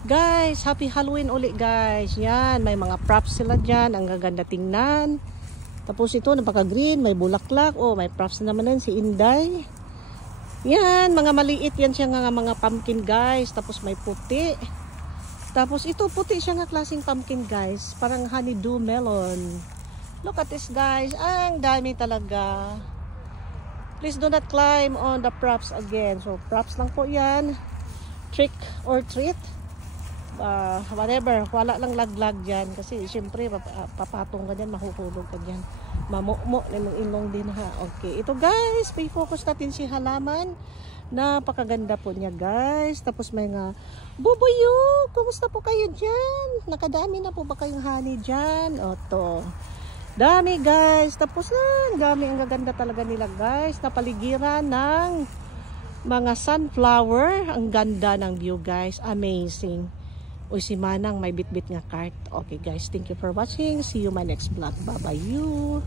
Guys, happy Halloween ulit guys. Yan, may mga props sila dyan. Ang gaganda tingnan. Tapos ito, napaka-green. May bulaklak. Oh, may props naman din si Inday. Yan, mga maliit yan siya nga mga pumpkin guys. Tapos may puti. Tapos ito, puti siya nga klaseng pumpkin guys. Parang honeydew melon. Look at this guys. Ang dami talaga. Please do not climb on the props again. So, props lang po yan. Trick or treat. Whatever, wala lang laglag dyan kasi syempre papatong ka dyan, mahuhulog ka dyan, mamukmo, ilong din ha. Okay, ito guys, may focus natin si halaman. Napakaganda po niya guys. Tapos may nga bubuyo, kumusta po kayo dyan? Nakadami na po ba kayong honey dyan? O to, dami guys. Tapos ang dami, ang gaganda talaga nila guys, napaligiran ng mga sunflower. Ang ganda ng view guys, amazing. Uy, si Manang may bit-bit nga cart. Okay guys, thank you for watching. See you my next vlog. Bye-bye you.